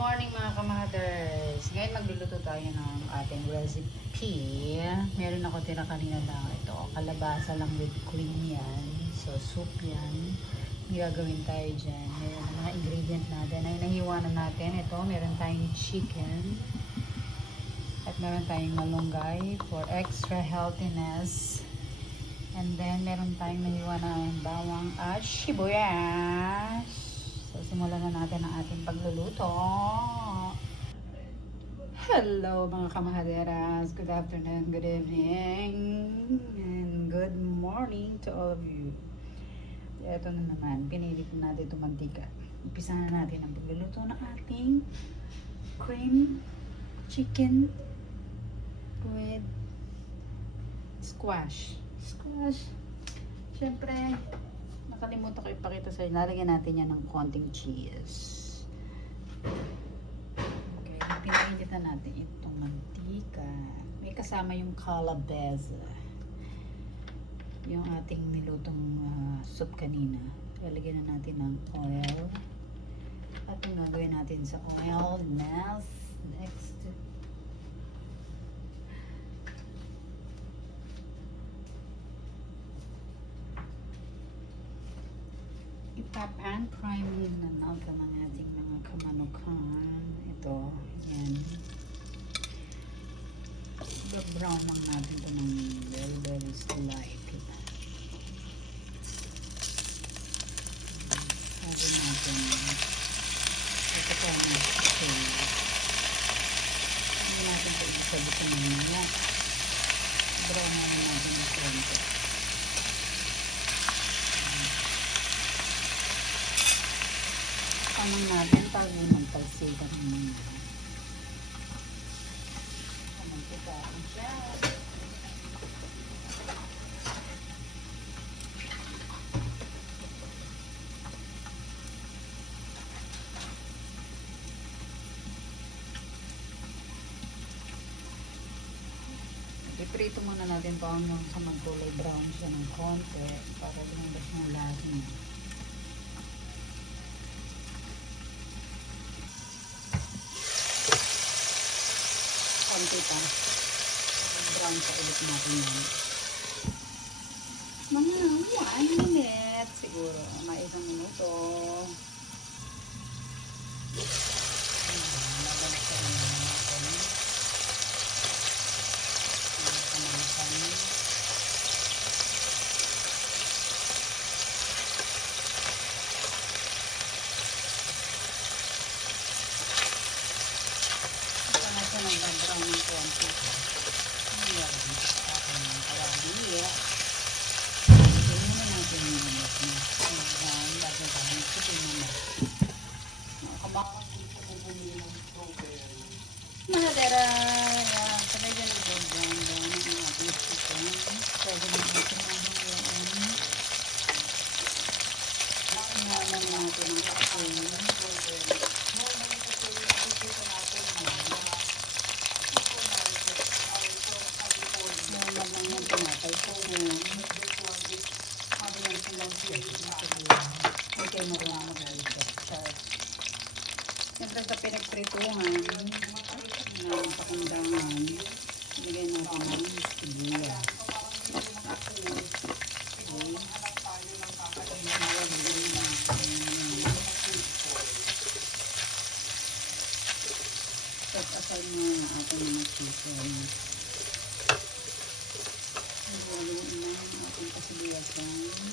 morning mga kamaders! Ngayon magluluto tayo ng ating recipe. Meron ako tira kanina lang ito. Kalabasa lang with cream yan. So soup yan. May gagawin tayo dyan. Meron ang mga ingredient natin. Ay nahiwa na natin. Ito, meron tayong chicken. At meron tayong malunggay for extra healthiness. And then meron tayong nahiwa na bawang at sibuyas. So, simulan na natin ang ating pagluluto. Hello mga kamahaderas. Good afternoon, good evening, and good morning to all of you. Ito na naman, pinilit na natin itong mantika. Umpisa na natin ang pagluluto ng ating cream chicken with squash. Siyempre, nakalimutan ko ipakita sa inyo. Lalagyan natin yan ng konting cheese. Okay, pinainitan natin itong mantika. May kasama yung calabaza. Yung ating nilutong soup kanina. Lalagyan na natin ng oil. At yung gagawin natin sa oil, next. Ipapan prime na natin ang ating mga kamanukan. Ito, yan. Brown lang natin ito ng very slight. Sabi natin, ito po ang okay. Hindi natin ito isabitin nila. Brown lang natin ang konti. Tamang natin, tayo ng palsita ng mga tamang kita ang siya. Iprito muna natin pa hanggang sa magkulay brown siya ng konti para lumabas ng lasa niya. Konti pa. Brown sa ulit natin yan. Mga 1 minute siguro. Mga 1 minuto. Labas sa rin natin. Nag-brown ng konti. Ayan. Kaya hindi na natin yung ulit niya. Ayan. Lagi tayo nagsitin naman. Nakabakang dito kung bumili ng strawberry. Mahadera. Ayan. Talagyan ng brown ang ating chicken. Pwede natin sinahang yan. Nakingalan natin ang strawberry. Okay, marunong mag-alito. Siyempre sa pinagprituhan ng pakundangan, ilagay natin ng sibuyas. Set aside mo yung ating mga chicken.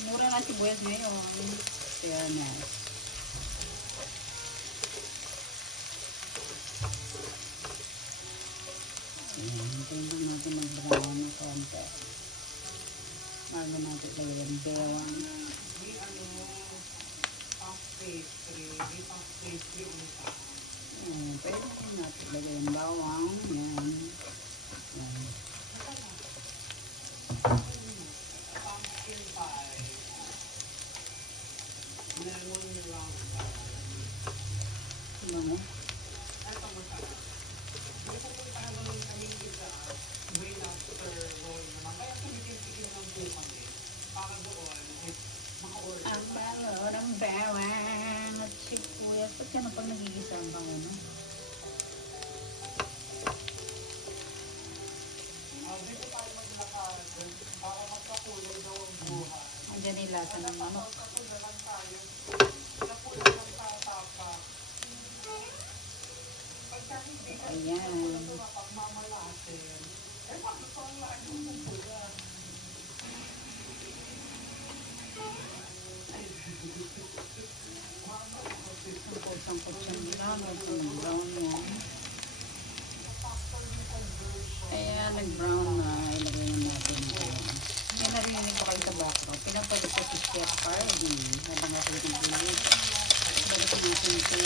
Mura na sibuyas ngayon. Fairness. Ayan, hintayin lang natin mag-brown na konti. Bago natin lagyan yung bewang. Ayan, pwede natin lagyan yung bawang. Ayan. Ayan. Ano? Ang bango ng bawang at sibuyas. Ba't yan pag nagigisa ang bango, no? lasa ng manok. Ayan. Sangkot siyang brown. Brown yan. Ayan, nag-brown na. Ilagay na natin. May narinig ko kayo sa background. Pinapalik ko si Chef Hardy. Habang natin yung bilis. Balik natin ito.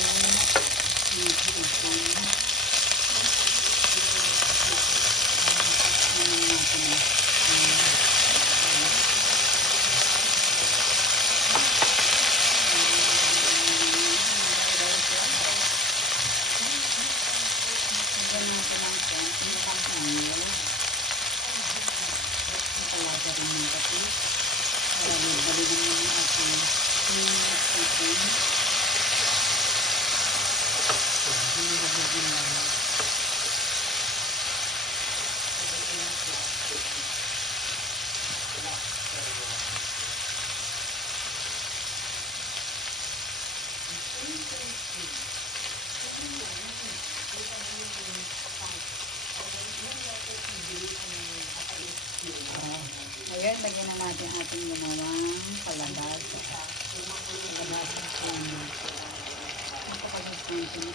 Ayan, lagyan na natin ating ginawang kalabasa. Kalabasa po. Ito kalabasa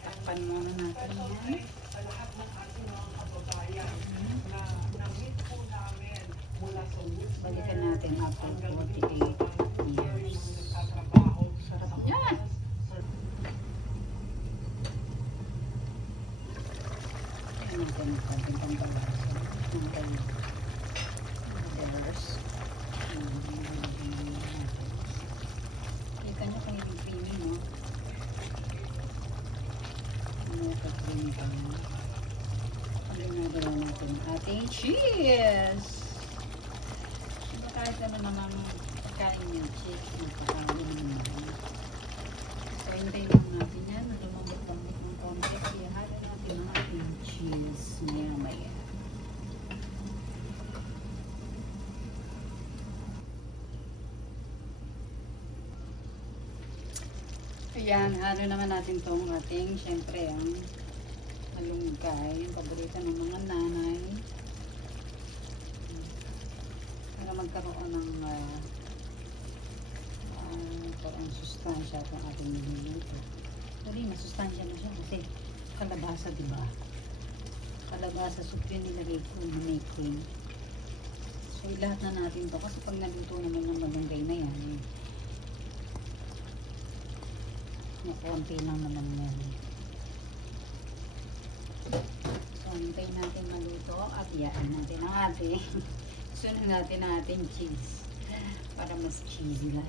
takpan muna natin yan. Balikan natin after 48 years. Sarap yan! Ayan natin ang konting pangkalasa. Kita nyo kung yung creamy, no? Ginagawa natin ating cheese. Kahit ano naman pagkain yung cheese, napakain naman. So, hintayin lang natin yan. Lumambot-lambot ng konti. Kaya halo natin ang ating cheese maya-maya. Ayan, halo naman natin itong ating, syempre, ang malunggay, yung paborito ng mga nanay. Para magkaroon ng parang sustansya itong ating niluluto. Sorry, masustansya na siya kasi kalabasa, diba? Kalabasa, soup yun nilagay ko na may cream. So, lahat na natin to kasi pag naluto naman ng malunggay na yan, konti lang naman yan. So, hintayin natin maluto at iyaan natin ang ating sunod natin ang ating cheese para mas cheesy lang.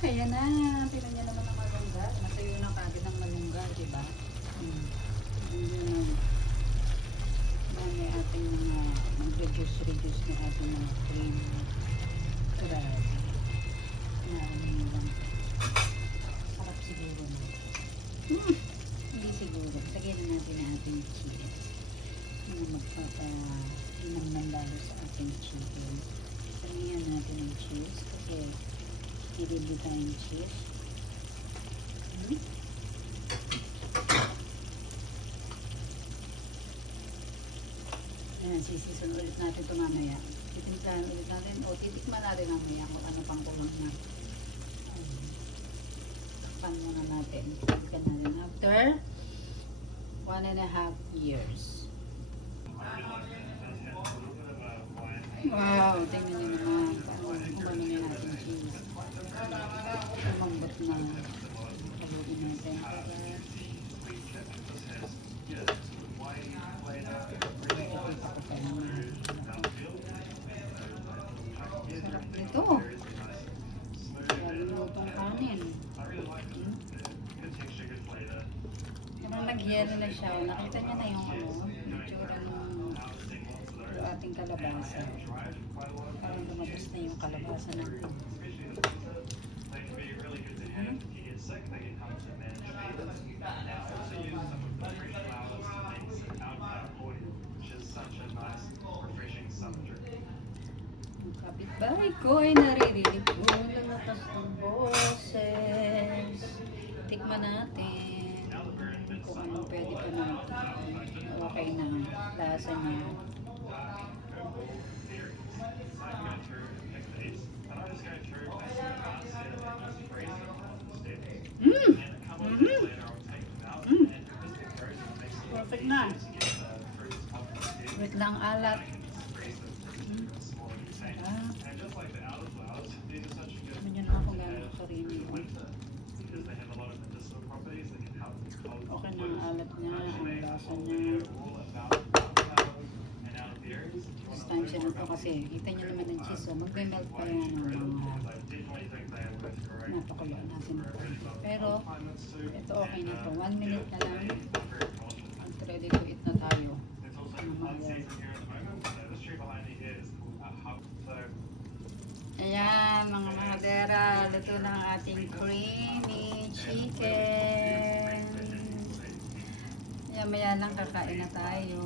Ayan na, tinan niya naman ang malungga. Masayo na kagad ang malungga, diba? May ating mga mag-reduce na ating mga cream. Grabe. Sarap siguro na. Hindi siguro. Lagyan na natin ang ating cheese. Hindi magpapa-inam ng lalo sa ating chicken. Lagyan natin ang cheese kasi ilili tayong cheese. Ayan, sisison ulit natin ito mamaya. Titimplahan ulit natin o titikman natin mamaya kung ano pang kulang na. tikman muna natin. Tikman natin after 1.5 years. Wow, tingnan nyo naman. Kumano na natin cheese. Kumambot na. Paluin natin. Sarap nito. Grabe lutong kanin. Parang nag-yellow na siya. Nakita niya na yung itsura ng ating kalabasa. Parang lumabas na yung kalabasa natin. Ang kapitbahay ko ay naririnig ko ng lakas ng boses. Tikman natin kung anong pwede pa natin. Okay na lasa niya. Perfect na. Wait lang alat. Ganyan ako gano'n karini. Okay na ang alat niya, ang lasa niya. First time siya na ito kasi kita niyo naman ng cheese. So magbe-melt pa yan ng mga napakuloan natin ito. Pero ito okay na ito. 1 minute na lang. At ready to eat na tayo. Ayan mga mahadera. Luto na ang ating creamy chicken. Maya lang kakain na tayo.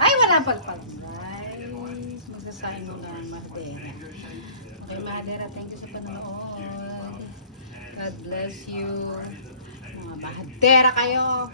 Ay, wala pagpag guys. Magsasahin mo na Madera. Okay, Madera, thank you sa panonood. God bless you. Mga Madera kayo.